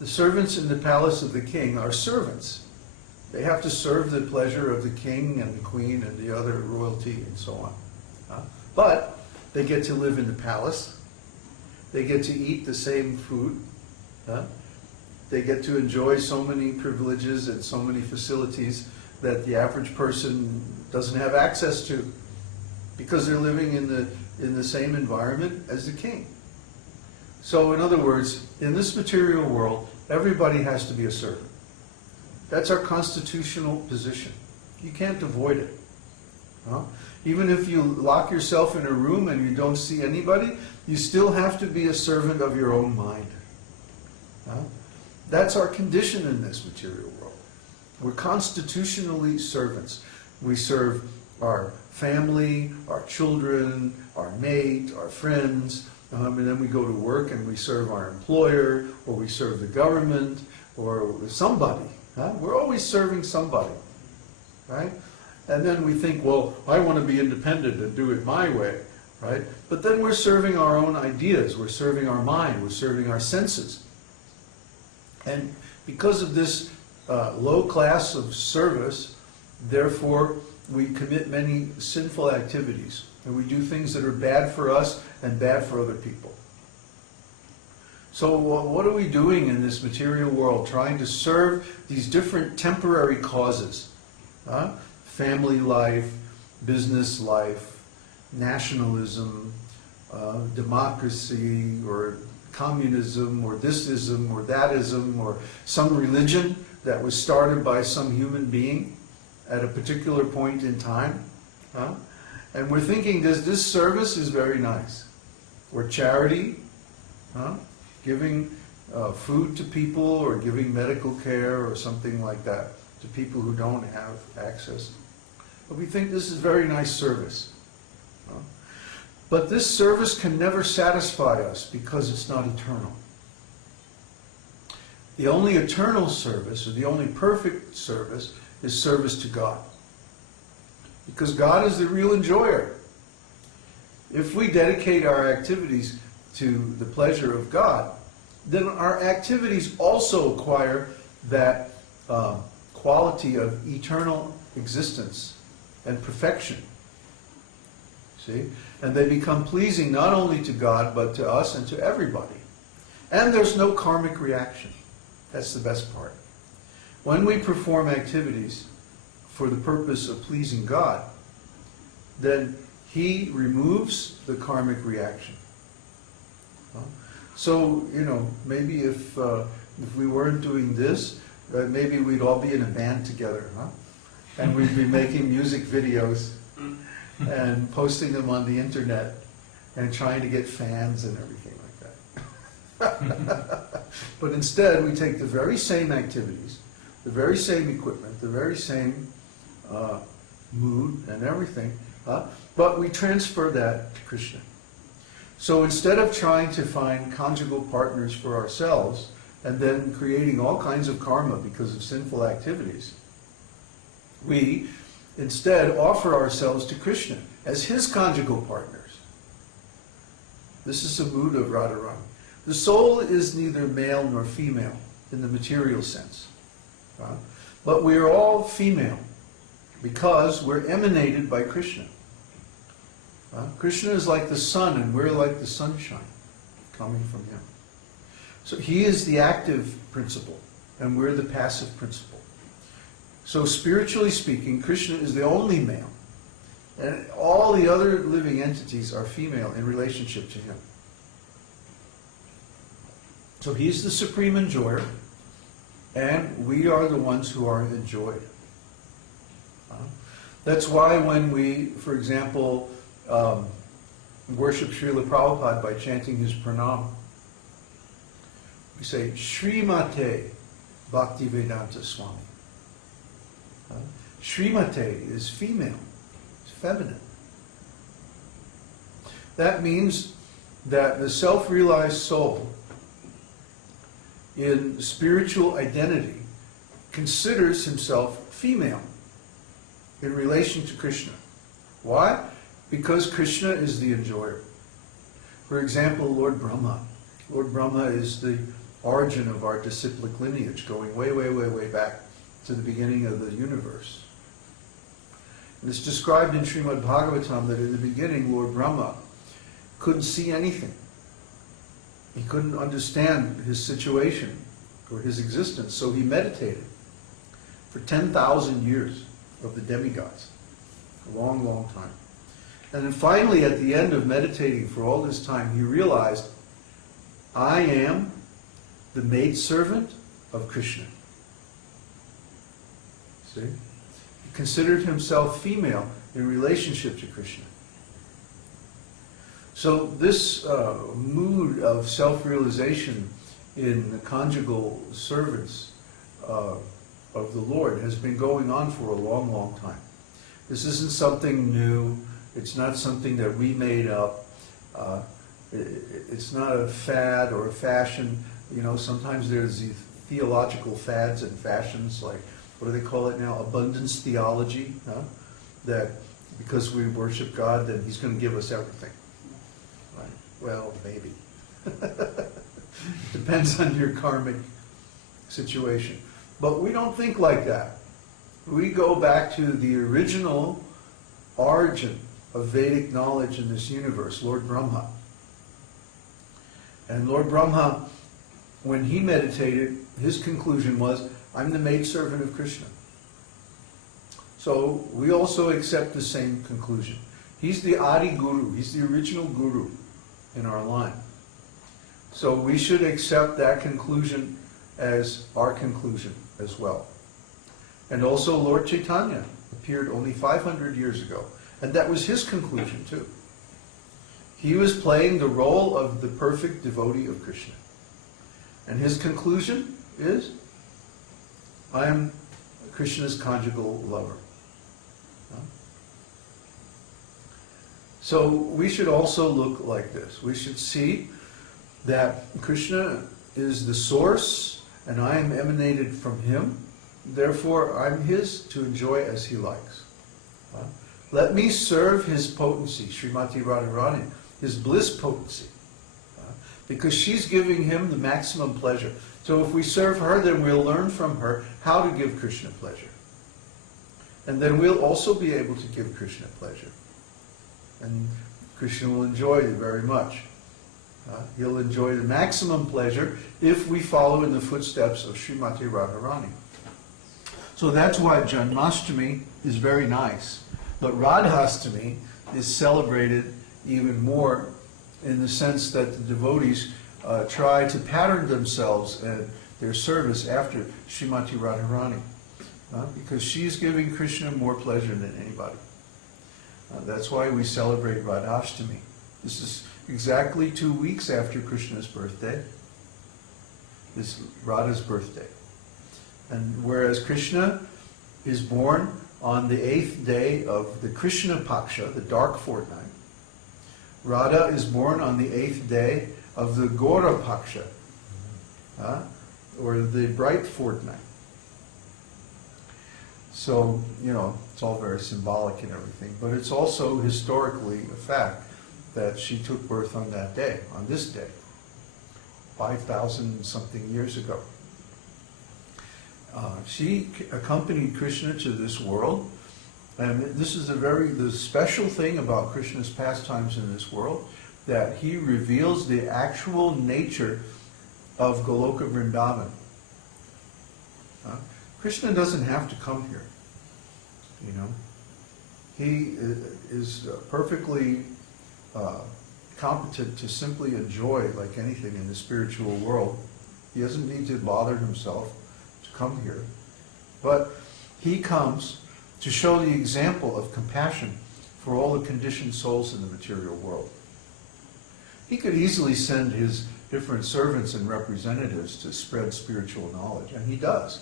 The servants in the palace of the king are servants. They have to serve the pleasure of the king and the queen and the other royalty and so on. But they get to live in the palace. They get to eat the same food. They get to enjoy so many privileges and so many facilities that the average person doesn't have access to, because they're living in the same environment as the king. So in other words, in this material world, everybody has to be a servant. That's our constitutional position. You can't avoid it. Even if you lock yourself in a room and you don't see anybody, you still have to be a servant of your own mind. That's our condition in this material world. We're constitutionally servants. We serve our family, our children, our mate, our friends, and then we go to work and we serve our employer, or we serve the government, or somebody. We're always serving somebody, right? And then we think, well, I want to be independent and do it my way, right? But then we're serving our own ideas, we're serving our mind, we're serving our senses. And because of this low class of service, therefore, we commit many sinful activities, and we do things that are bad for us and bad for other people. So what are we doing in this material world, trying to serve these different temporary causes? Family life, business life, nationalism, democracy, or communism, or thisism, or thatism, or some religion that was started by some human being at a particular point in time. And we're thinking this service is very nice. Or charity, giving food to people, or giving medical care, or something like that to people who don't have access. But we think this is very nice service. But this service can never satisfy us because it's not eternal. The only eternal service, or the only perfect service, is service to God. Because God is the real enjoyer. If we dedicate our activities to the pleasure of God, then our activities also acquire that quality of eternal existence and perfection. See? And they become pleasing not only to God, but to us and to everybody. And there's no karmic reaction. That's the best part. When we perform activities for the purpose of pleasing God, then He removes the karmic reaction. So, maybe if we weren't doing this, maybe we'd all be in a band together, and we'd be making music videos and posting them on the internet and trying to get fans and everything like that. But instead, we take the very same activities, the very same equipment, the very same mood and everything, but we transfer that to Krishna. So instead of trying to find conjugal partners for ourselves and then creating all kinds of karma because of sinful activities, we instead offer ourselves to Krishna as His conjugal partners. This is the mood of Radharāṇī. The soul is neither male nor female in the material sense. But we are all female because we're emanated by Krishna. Krishna is like the sun and we're like the sunshine coming from Him. So He is the active principle and we're the passive principle. So spiritually speaking, Krishna is the only male, and all the other living entities are female in relationship to Him. So He's the supreme enjoyer, and we are the ones who are enjoyed. That's why when we, for example, worship Srila Prabhupada by chanting his pranam, we say, Śrīmatī Bhaktivedanta Swami. Śrīmatī is female, it's feminine. That means that the self-realized soul in spiritual identity considers himself female in relation to Krishna. Why? Because Krishna is the enjoyer. For example, Lord Brahma. Lord Brahma is the origin of our disciplic lineage, going way, way, way, way back to the beginning of the universe. And it's described in Śrīmad Bhagavatam that in the beginning Lord Brahma couldn't see anything. He couldn't understand his situation or his existence, so he meditated for 10,000 years of the demigods. A long, long time. And then finally, at the end of meditating for all this time, he realized, I am the maidservant of Krishna. See? He considered himself female in relationship to Krishna. So this mood of self-realization in the conjugal servants of the Lord has been going on for a long, long time. This isn't something new. It's not something that we made up. It's not a fad or a fashion. You know, sometimes there's these theological fads and fashions, like, what do they call it now? Abundance theology, huh? That because we worship God, then He's going to give us everything. Right? Well, maybe. Depends on your karmic situation. But we don't think like that. We go back to the original origin of Vedic knowledge in this universe, Lord Brahma. And Lord Brahma, when he meditated, his conclusion was, I'm the maidservant of Krishna. So we also accept the same conclusion. He's the Adi Guru, he's the original Guru in our line. So we should accept that conclusion as our conclusion as well. And also Lord Chaitanya appeared only 500 years ago. And that was his conclusion too. He was playing the role of the perfect devotee of Krishna. And his conclusion is, I am Krishna's conjugal lover. So we should also look like this. We should see that Krishna is the source and I am emanated from him. Therefore, I'm his to enjoy as he likes. Let me serve his potency, Śrīmatī Rādhārāṇī, his bliss potency. Because she's giving him the maximum pleasure. So if we serve her, then we'll learn from her how to give Krishna pleasure. And then we'll also be able to give Krishna pleasure. And Krishna will enjoy it very much. He'll enjoy the maximum pleasure if we follow in the footsteps of Śrīmatī Rādhārāṇī. So that's why Janmashtami is very nice. But Radhastami is celebrated even more in the sense that the devotees try to pattern themselves and their service after Śrīmatī Rādhārāṇī. Because she's giving Krishna more pleasure than anybody. That's why we celebrate Radhastami. This is exactly 2 weeks after Krishna's birthday. This is Radha's birthday. And whereas Krishna is born on the 8th day of the Krishna Paksha, the dark fortnight, Radha is born on the 8th day of the Gora Paksha, or the bright fortnight. So, you know, it's all very symbolic and everything, but it's also historically a fact that she took birth on that day, on this day, 5,000 something years ago. She accompanied Krishna to this world, and this is the special thing about Krishna's pastimes in this world, that he reveals the actual nature of Goloka Vṛndāvana. Krishna doesn't have to come here, you know. He is perfectly competent to simply enjoy like anything in the spiritual world. He doesn't need to bother himself to come here. But he comes to show the example of compassion for all the conditioned souls in the material world. He could easily send his different servants and representatives to spread spiritual knowledge, and he does.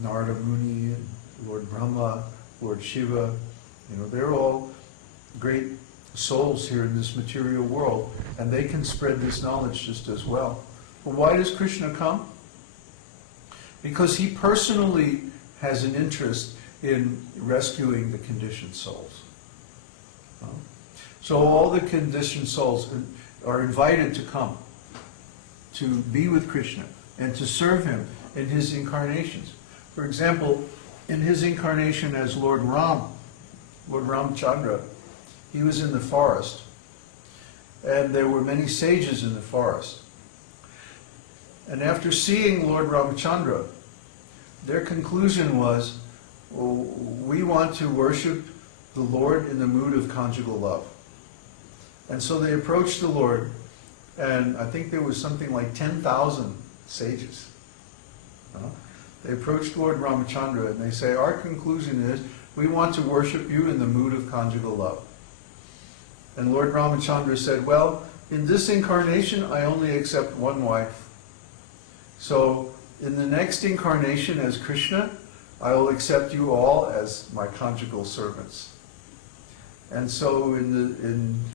Narada Muni, and Lord Brahma, Lord Shiva, you know, they're all great souls here in this material world, and they can spread this knowledge just as well. Well, why does Krishna come? Because he personally has an interest in rescuing the conditioned souls. So all the conditioned souls are invited to come. to be with Krishna and to serve him in his incarnations. For example, in his incarnation as Lord Ramchandra, he was in the forest, and there were many sages in the forest. And after seeing Lord Ramchandra, their conclusion was, well, we want to worship the Lord in the mood of conjugal love. And so they approached the Lord, and I think there was something like 10,000 sages. They approached Lord Ramchandra and they say, our conclusion is, we want to worship you in the mood of conjugal love. And Lord Ramchandra said, well, in this incarnation I only accept one wife. So in the next incarnation as Krishna, I will accept you all as my conjugal servants. And so in